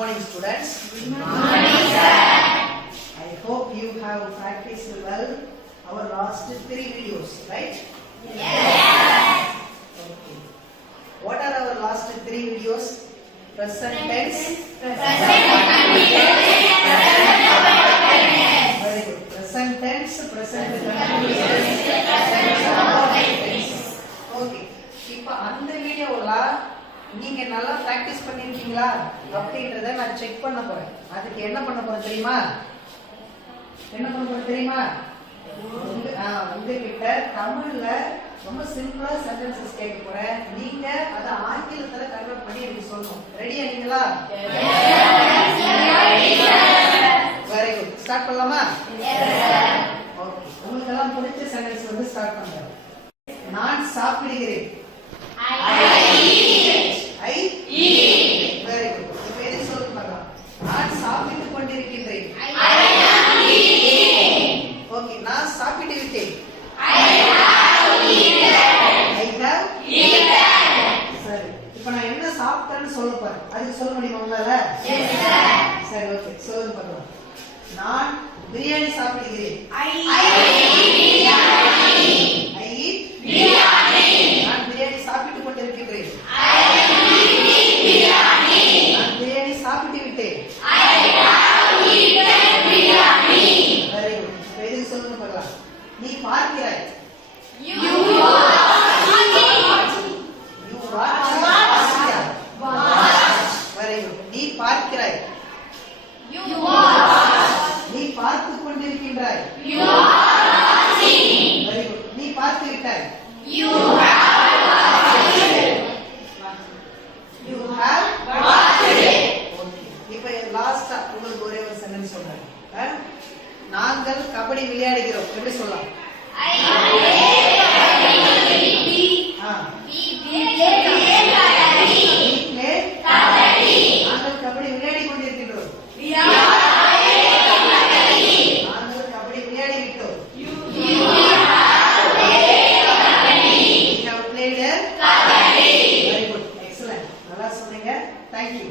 morning, students. Good morning, sir. I hope you have practiced well our last 3 videos, right? Yes. Okay. What are our last 3 videos? Present tense. Present continuous. Very good. Present tense, present Continuous. Okay. இப்போ அந்த வீடியோல நீங்க நல்லா practice பண்ணிருக்கீங்களா அப்படின்றத நான் check பண்ண போறேன். அதுக்கு என்ன பண்ண போறேன் தெரியுமா? உங்ககிட்ட தமிழ்ல ரொம்ப சிம்பிளா சென்டென்சஸ் கேட்க போறேன். நீங்க அத ஆங்கிலத்துல கன்வெர்ட் பண்ணி எனக்கு சொல்லணும். ரெடியா நீங்களா? Very good. ஸ்டார்ட் பண்ணலாமா? ஓகே. உங்களுக்கு எல்லாம் பிடிச்ச சென்டென்ஸ் வந்து ஸ்டார்ட் பண்றேன். நான் சாப்பிடுகிறேன். I eat. Very good. இப்போ எதை சொல்ல பார்க்கலாம்? நான் சாப்பிட்டுக் கொண்டிருக்கின்றேன். ஓகே. நான் சாப்பிட்டு விட்டேன். I have eaten. சரி. இப்போ நான் என்ன சாப்பிட்டேன்னு சொல்ல போறேன். அதுக்கு சொல்ல முடியுமா உங்களால? Yes sir. சரி ஓகே. சொல்லுங்க பார்க்கலாம். நான் பிரியாணி சாப்பிடுகிறேன். I eat. நான் பிரியாணி சாப்பிட்டுக் கொண்டிருக்கின்றேன். நான் பிரியாணி சாப்பிட்டு விட்டேன். Very good. இப்போ எதுக்கு சொல்லுங்க பார்க்கலாம். நீ பார்க்கிறாய். You watch. Very good. நீ பார்க்கிறாய். நீ பார்த்துக் கொண்டிருக்கின்றாய். Very good. நீ பார்த்து விட்டாய். You have watched it. Okay. இப்போ லாஸ்டா உங்களுக்கு ஒரே ஒரு சென்டென்ஸ் சொல்றேன். நாங்கள் கபடி விளையாடுகிறோம். எப்படி சொல்லலாம்? நாங்கள் கபடி விளையாடி கொண்டிருக்கின்றோம். நாங்கள் கபடி விளையாடி விட்டோம். We have played a very good. Excellent. நல்லா சொன்னீங்க. Thank you.